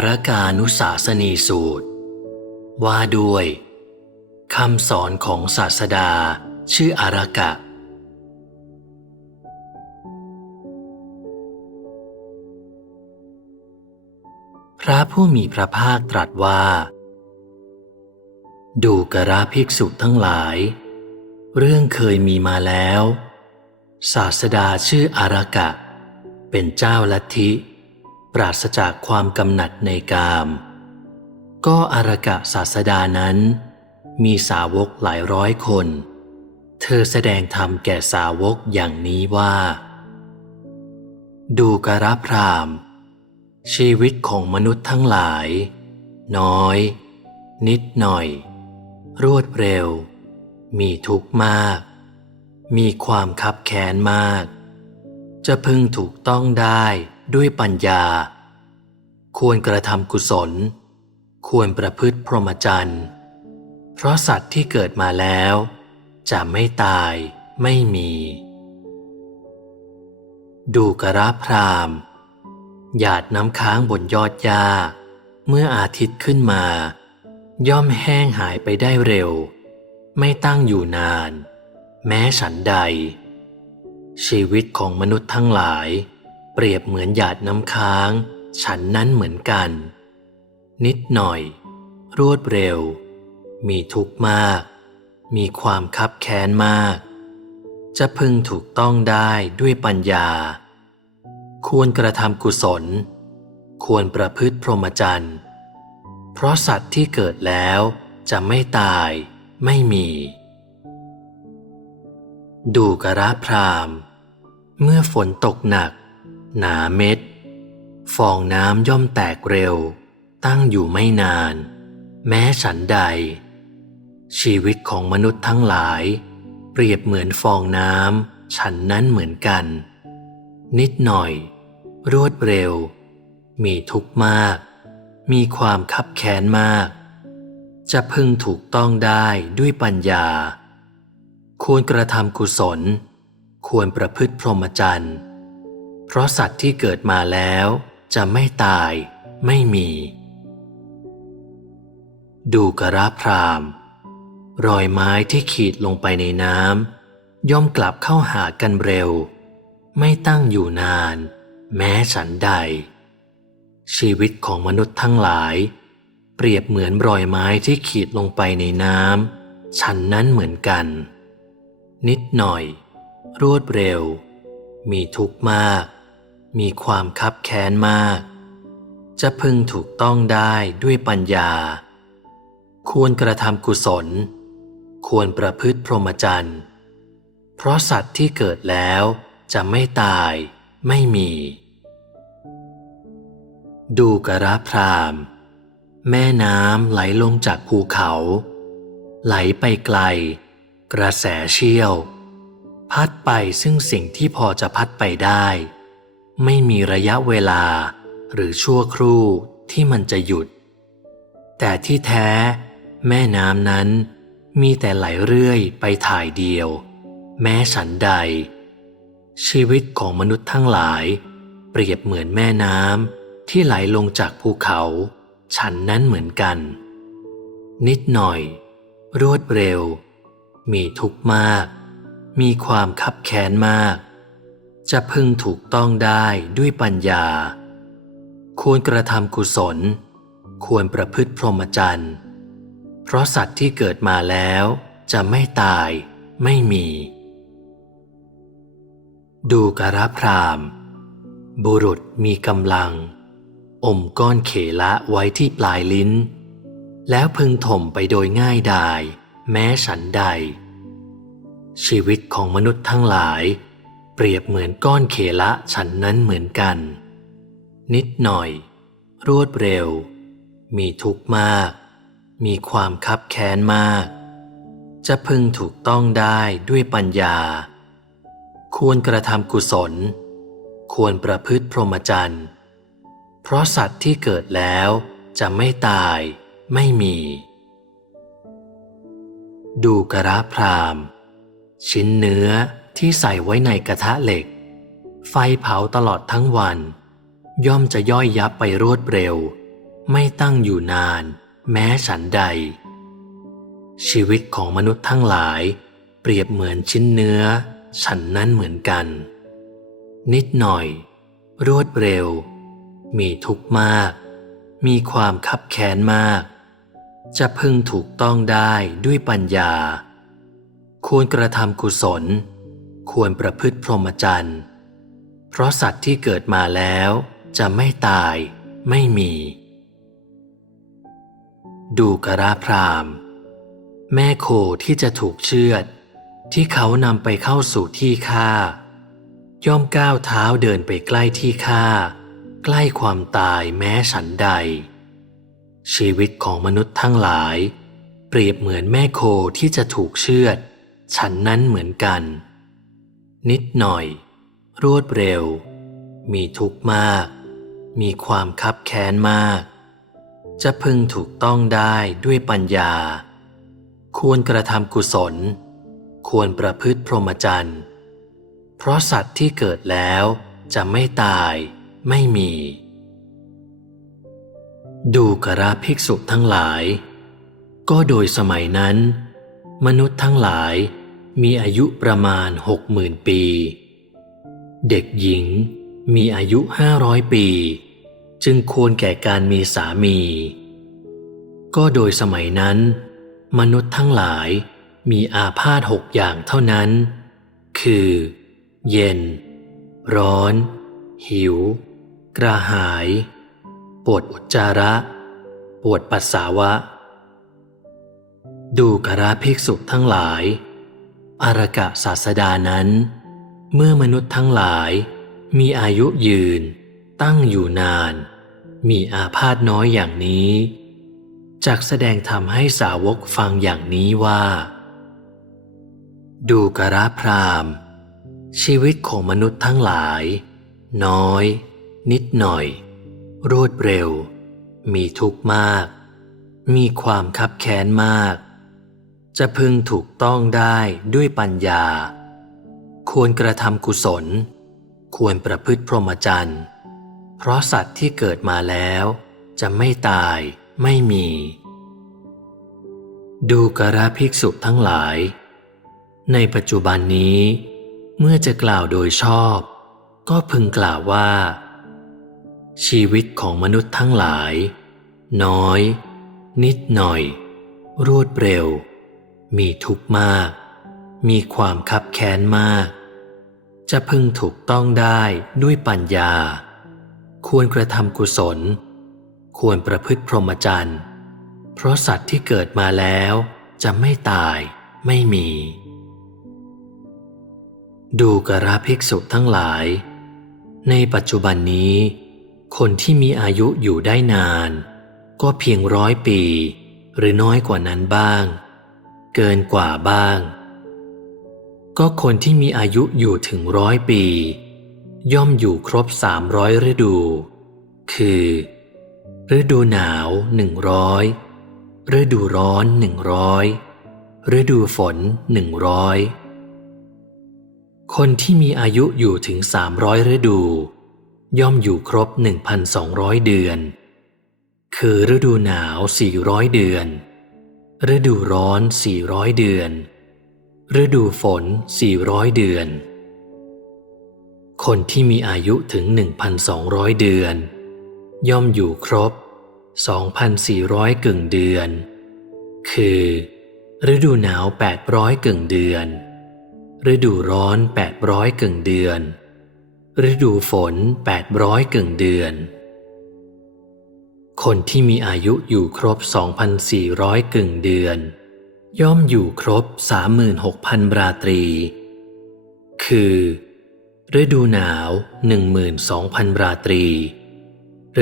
อารกานุสาสนีสูตร ว่าด้วยคำสอนของศาสดาชื่ออารกะ พระผู้มีพระภาคตรัสว่า ดูกระภิกษุทั้งหลาย เรื่องเคยมีมาแล้ว ศาสดาชื่ออารกะ เป็นเจ้าลัทธิ ปราศจากความกำหนัดในกาม ก็อารกะศาสดานั้น มีสาวกหลายร้อยคน เธอแสดงธรรมแก่สาวกอย่างนี้ว่า ดูกระพรามชีวิตของมนุษย์ทั้งหลาย น้อย นิดหน่อย รวดเร็ว มีทุกข์มาก มีความคับแค้นมาก จะพึงถูกต้องได้ ด้วยปัญญา ควรกระทำกุศล ควรประพฤติพรหมจรรย์ เพราะสัตว์ที่เกิดมาแล้ว จะไม่ตายไม่มี ดูกระพราม หยาดน้ำค้างบนยอดหญ้า เมื่ออาทิตย์ขึ้นมา ย่อมแห้งหายไปได้เร็ว ไม่ตั้งอยู่นาน แม้ฉันใด ชีวิตของมนุษย์ทั้งหลาย เปรียบเหมือนหยาดน้ำค้าง ฉันนั้นเหมือนกัน นิดหน่อย รวดเร็ว มีทุกข์มาก มีความคับแค้นมาก จะพึงถูกต้องได้ด้วยปัญญา ควรกระทำกุศล ควรประพฤติพรหมจรรย์เพราะสัตว์ที่เกิดแล้วจะไม่ตายไม่มี ดูกระพราม เมื่อฝนตกหนัก หนาเม็ด ฟองน้ำย่อมแตกเร็ว ตั้งอยู่ไม่นาน แม้ฉันใด ชีวิตของมนุษย์ทั้งหลาย เปรียบเหมือนฟองน้ำฉันนั้นเหมือนกัน นิดหน่อย รวดเร็ว มีทุกข์มาก มีความคับแค้นมาก จะพึงถูกต้องได้ด้วยปัญญา ควรกระทำกุศล ควรประพฤติพรหมจรรย์ เพราะสัตว์ที่เกิดมาแล้ว จะไม่ตายไม่มี ดูกระพรามรอยไม้ที่ขีดลงไปในน้ำย่อมกลับเข้าหากันเร็ว ไม่ตั้งอยู่นาน แม้ฉันใด ชีวิตของมนุษย์ทั้งหลาย เปรียบเหมือนรอยไม้ที่ขีดลงไปในน้ำฉันนั้นเหมือนกัน นิดหน่อย รวดเร็ว มีทุกข์มาก มีความคับแค้นมาก จะพึงถูกต้องได้ด้วยปัญญา ควรกระทำกุศล ควรประพฤติพรหมจรรย์ เพราะสัตว์ที่เกิดแล้วจะไม่ตายไม่มี ดูกระพรามแม่น้ำไหลลงจากภูเขา ไหลไปไกล กระแสเชี่ยว พัดไปซึ่งสิ่งที่พอจะพัดไปได้ ไม่มีระยะเวลาหรือชั่วครู่ที่มันจะหยุด แต่ที่แท้แม่น้ำนั้นมีแต่ไหลเรื่อยไปถ่ายเดียว แม้ฉันใด ชีวิตของมนุษย์ทั้งหลาย เปรียบเหมือนแม่น้ำที่ไหลลงจากภูเขา ฉันนั้นเหมือนกัน นิดหน่อย รวดเร็ว มีทุกข์มาก มีความคับแค้นมาก จะพึงถูกต้องได้ด้วยปัญญา ควรกระทำกุศล ควรประพฤติพรหมจรรย์ เพราะสัตว์ที่เกิดมาแล้วจะไม่ตายไม่มี ดูกระพรามบุรุษมีกำลัง อมก้อนเขละไว้ที่ปลายลิ้น แล้วพึงถมไปโดยง่ายดาย แม้ฉันใด ชีวิตของมนุษย์ทั้งหลาย เปรียบเหมือนก้อนเขละฉันนั้นเหมือนกัน นิดหน่อย รวดเร็ว มีทุกข์มาก มีความคับแค้นมาก จะพึงถูกต้องได้ด้วยปัญญา ควรกระทำกุศล ควรประพฤติพรหมจรรย์เพราะสัตว์ที่เกิดแล้วจะไม่ตายไม่มี ดูกระพราม ชิ้นเนื้อ ที่ใส่ไว้ในกระทะเหล็ก ไฟเผาตลอดทั้งวัน ย่อมจะย่อยยับไปรวดเร็ว ไม่ตั้งอยู่นาน แม้ฉันใด ชีวิตของมนุษย์ทั้งหลาย เปรียบเหมือนชิ้นเนื้อ ฉันนั้นเหมือนกัน นิดหน่อย รวดเร็ว มีทุกข์มาก มีความคับแค้นมาก จะพึงถูกต้องได้ด้วยปัญญาควรกระทำกุศล ควรประพฤติพรหมจรรย์ เพราะสัตว์ที่เกิดมาแล้วจะไม่ตาย ไม่มี ดูกระพรามแม่โคที่จะถูกเชือด ที่เขานำไปเข้าสู่ที่ฆ่า ย่อมก้าวเท้าเดินไปใกล้ที่ฆ่า ใกล้ความตายแม้ฉันใด ชีวิตของมนุษย์ทั้งหลาย เปรียบเหมือนแม่โคที่จะถูกเชือด ฉันนั้นเหมือนกัน นิดหน่อย รวดเร็ว มีทุกข์มาก มีความคับแค้นมาก จะพึงถูกต้องได้ด้วยปัญญา ควรกระทำกุศล ควรประพฤติพรหมจรรย์ เพราะสัตว์ที่เกิดแล้วจะไม่ตายไม่มี ดูกระภิกษุทั้งหลาย ก็โดยสมัยนั้น มนุษย์ทั้งหลาย มีอายุประมาณหกหมื่นปี เด็กหญิงมีอายุห้าร้อยปี จึงควรแก่การมีสามี ก็โดยสมัยนั้น มนุษย์ทั้งหลายมีอาพาธหกอย่างเท่านั้น คือ เย็น ร้อน หิว กระหาย ปวดอุจจาระ ปวดปัสสาวะ ดูกราภิกษุทั้งหลาย อารกะศาสดานั้น เมื่อมนุษย์ทั้งหลาย มีอายุยืน ตั้งอยู่นาน มีอาพาธน้อยอย่างนี้จักแสดงธรรมให้สาวกฟังอย่างนี้ว่า ดูกระพรามชีวิตของมนุษย์ทั้งหลาย น้อย นิดหน่อย รวดเร็ว มีทุกข์มาก มีความคับแค้นมาก จะพึงถูกต้องได้ด้วยปัญญา ควรกระทำกุศล ควรประพฤติพรหมจรรย์ เพราะสัตว์ที่เกิดมาแล้ว จะไม่ตายไม่มี ดูกระภิกษุทั้งหลาย ในปัจจุบันนี้ เมื่อจะกล่าวโดยชอบ ก็พึงกล่าวว่า ชีวิตของมนุษย์ทั้งหลาย น้อย นิดหน่อย รวดเร็ว มีทุกข์มาก มีความคับแค้นมาก จะพึงถูกต้องได้ด้วยปัญญา ควรกระทำกุศล ควรประพฤติพรหมจรรย์ เพราะสัตว์ที่เกิดมาแล้วจะไม่ตายไม่มี ดูกระภิกษุทั้งหลาย ในปัจจุบันนี้ คนที่มีอายุอยู่ได้นาน ก็เพียงร้อยปี หรือน้อยกว่านั้นบ้าง เกินกว่าบ้าง ก็คนที่มีอายุอยู่ถึงร้อยปี ย่อมอยู่ครบสามร้อยฤดู คือ ฤดูหนาวหนึ่งร้อยฤดูร้อนหนึ่งร้อยฤดูฝนหนึ่งร้อยคนที่มีอายุอยู่ถึงสามร้อยฤดู ย่อมอยู่ครบหนึ่งพันสองร้อยเดือน คือฤดูหนาวสี่ร้อยเดือน ฤดูร้อนสี่ร้อยเดือน ฤดูฝนสี่ร้อยเดือน คนที่มีอายุถึงหนึ่งพันสองร้อยเดือน ย่อมอยู่ครบสองพันสี่ร้อยกึ่งเดือน คือ ฤดูหนาวแปดร้อยกึ่งเดือน ฤดูร้อนแปดร้อยกึ่งเดือน ฤดูฝนแปดร้อยกึ่งเดือน คนที่มีอายุอยู่ครบ 2,400 กึ่งเดือน ย่อมอยู่ครบ 36,000 ราตรี คือ ฤดูหนาว 12,000 ราตรี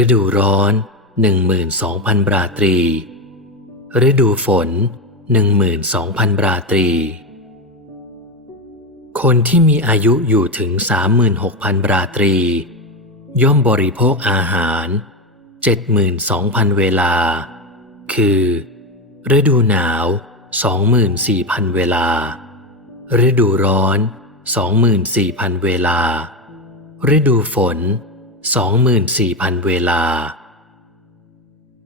ฤดูร้อน 12,000 ราตรี ฤดูฝน 12,000 ราตรี คนที่มีอายุอยู่ถึง 36,000 ราตรี ย่อมบริโภคอาหาร 72,000 เวลา คือ ฤดูหนาว 24,000 เวลา ฤดูร้อน 24,000 เวลา ฤดูฝน 24,000 เวลา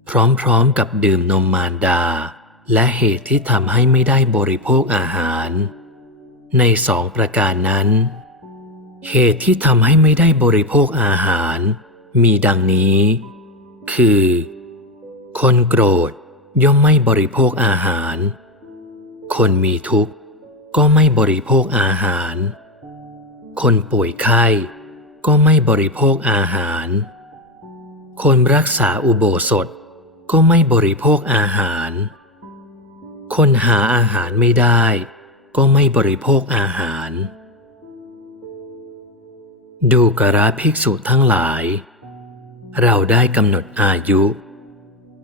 พร้อมๆกับดื่มนมมารดา และเหตุที่ทำให้ไม่ได้บริโภคอาหาร ในสองประการนั้น เหตุที่ทำให้ไม่ได้บริโภคอาหาร มีดังนี้ คือ คนโกรธย่อมไม่บริโภคอาหาร คนมีทุกข์ก็ไม่บริโภคอาหาร คนป่วยไข้ก็ไม่บริโภคอาหาร คนรักษาอุโบสถก็ไม่บริโภคอาหาร คนหาอาหารไม่ได้ ก็ไม่บริโภคอาหาร ดูกระภิกษุทั้งหลาย เราได้กำหนดอายุ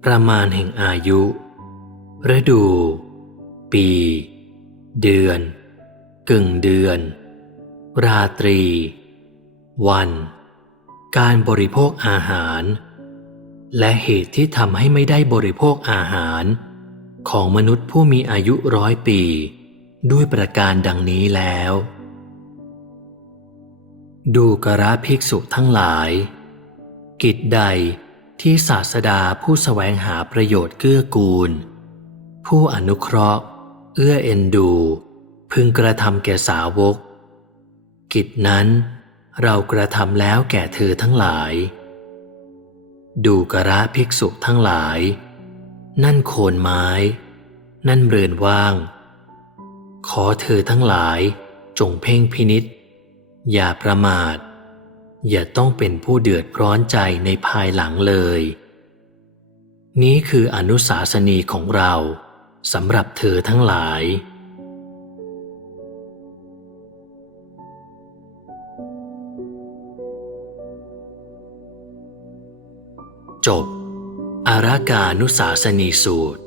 ประมาณแห่งอายุ ฤดู ปี เดือน กึ่งเดือน ราตรี วัน การบริโภคอาหาร และเหตุที่ทำให้ไม่ได้บริโภคอาหาร ของมนุษย์ผู้มีอายุร้อยปี ด้วยประการดังนี้แล้ว ดูกระภิกษุทั้งหลาย กิจใดที่ศาสดาผู้สแสวงหาประโยชน์เกื้อกูล ผู้อนุเคราะห์ เอื้อเอ็นดู พึงกระทำแก่สาวก กิจนั้นเรากระทำแล้วแก่เธอทั้งหลาย ดูกระภิกษุทั้งหลาย นั่นโคนไม้ นั่นเรือนว่าง ขอเธอทั้งหลายจงเพ่งพินิษอย่าประมาท อย่าต้องเป็นผู้เดือดร้อนใจในภายหลังเลย นี้คืออนุสาสนีของเราสำหรับเธอทั้งหลาย จบ อารากานุสาสนีสูตร